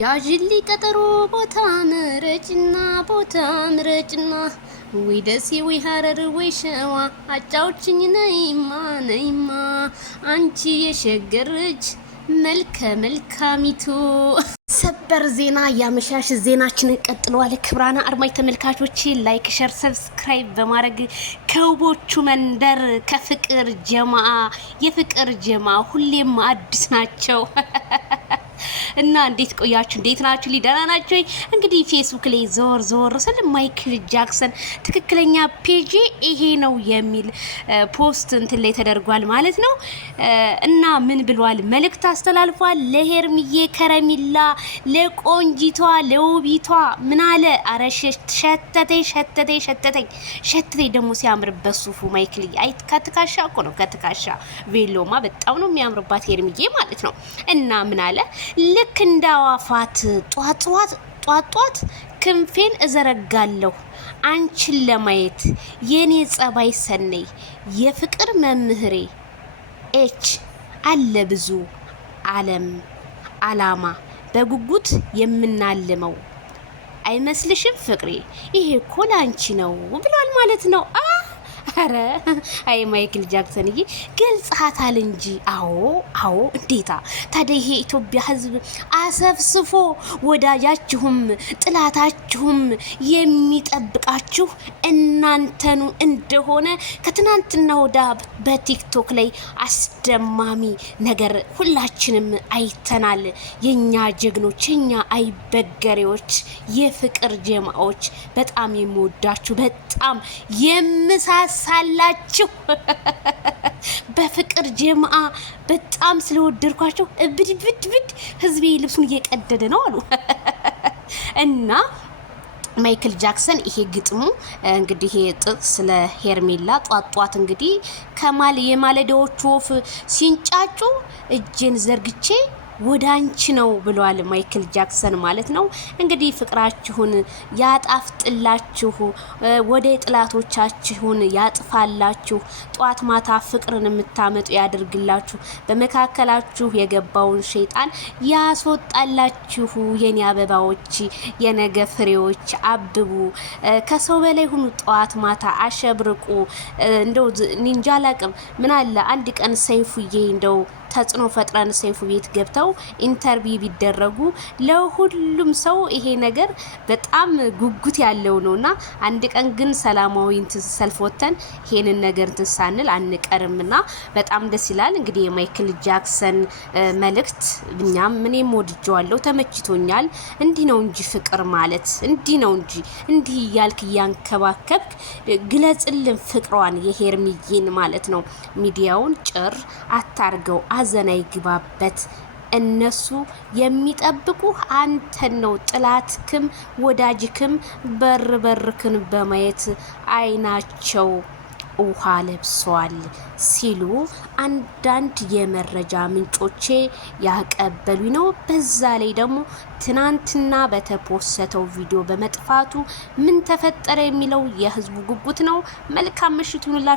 ያዥሊ ቀጠሮ ቦታ ምረጭና ወይ ደሴ ወይ ሀረር ወይ ሸዋ አጫውችኝ ነይማ አንቺ የሸገረች መልካሚቱ። ሰበር ዜና ያመሻሽ ዜናችንን ቀጥሏል። ክብራና አድማጭ ተመልካቾች ላይክ ሸር ሰብስክራይብ በማድረግ ከውቦቹ መንደር ከፍቅር ጀማ ሁሌም አዲስ ናቸው። እና እንዴት ቆያችሁ? እንዴት ናችሁ? ሊደና ናችሁ? እንግዲህ ፌስቡክ ላይ ዞር ስለ ማይክል ጃክሰን ትክክለኛ ፔጅ ይሄ ነው የሚል ፖስት እንትን ላይ ተደርጓል ማለት ነው። እና ምን ብሏል? መልእክት አስተላልፏል ለሄርሚዬ ከረሚላ፣ ለቆንጂቷ ለውቢቷ ምን አለ? አረ ሸተተኝ ደግሞ ሲያምርበት ሱፉ ማይክል አይ ከትካሻ እኮ ነው ከትካሻ ቬሎማ በጣም ነው የሚያምርባት ሄርሚዬ ማለት ነው። እና ምን አለ? ልክ እንዳዋፋት ጧት ክንፌን እዘረጋለሁ አንቺን ለማየት የኔ ጸባይ ሰነይ የፍቅር መምህሬ አለ ብዙ አላማ በጉጉት የምናልመው አይመስልሽም ፍቅሬ ይሄ እኮ ላንቺ ነው ብሏል ማለት ነው። አረ አይ ማይክል ጃክሰንዬ ገልጻታል እንጂ አዎ እንዴታ ታዲያ ይሄ ኢትዮጵያ ሕዝብ አሰፍስፎ ወዳጃችሁም ጥላታችሁም የሚጠብቃችሁ እናንተኑ እንደሆነ ከትናንትና ወዳ በቲክቶክ ላይ አስደማሚ ነገር ሁላችንም አይተናል። የኛ ጀግኖች የኛ አይበገሬዎች የፍቅር ጀማዎች በጣም የሚወዳችሁ በጣም ሳላችሁ በፍቅር ጀማአ በጣም ስለወደድኳቸው ብድ ህዝቤ ልብሱን እየቀደደ ነው አሉ። እና ማይክል ጃክሰን ይሄ ግጥሙ እንግዲህ ይሄ ጥቅስ ስለ ሄርሜላ ጧት እንግዲህ የማለዳዎቹ ወፍ ሲንጫጩ እጄን ዘርግቼ ወደ አንቺ ነው ብሏል ማይክል ጃክሰን ማለት ነው። እንግዲህ ፍቅራችሁን ያጣፍጥላችሁ፣ ወደ ጥላቶቻችሁን ያጥፋላችሁ፣ ጧት ማታ ፍቅርን የምታመጡ ያድርግላችሁ፣ በመካከላችሁ የገባውን ሸይጣን ያስወጣላችሁ፣ የኔ አበባዎች የነገ ፍሬዎች አብቡ፣ ከሰው በላይ ሁኑ፣ ጧት ማታ አሸብርቁ። እንደው ኒንጃ ላቅም ምን አለ አንድ ቀን ሰይፉዬ እንደው ተጽኖ ፈጥረን ሰይፉ ቤት ገብተው ኢንተርቪው ቢደረጉ ለሁሉም ሰው ይሄ ነገር በጣም ጉጉት ያለው ነውና አንድ ቀን ግን ሰላማዊ ሰልፍ ወተን ይሄንን ነገር ተሳንል አንቀርምና በጣም ደስ ይላል። እንግዲህ የማይክል ጃክሰን መልእክት እኛም ምንም ወድጄዋለሁ፣ ተመችቶኛል። እንዲህ ነው እንጂ ፍቅር ማለት እንዲህ ነው እንጂ እንዲህ ያልክ ያንከባከብክ ግለጽልን ፍቅሯን የሄርሚዬን ማለት ነው። ሚዲያውን ጭር አታርገው፣ አዘናይ ግባበት። እነሱ የሚጠብቁ አንተን ነው። ጥላትክም ወዳጅክም በርክን በማየት አይናቸው ውሃ ለብሷል ሲሉ አንዳንድ የመረጃ ምንጮቼ ያቀበሉ ነው። በዛ ላይ ደግሞ ትናንትና በተፖሰተው ቪዲዮ በመጥፋቱ ምን ተፈጠረ የሚለው የህዝቡ ጉጉት ነው። መልካም ምሽት ይሁንላችሁ።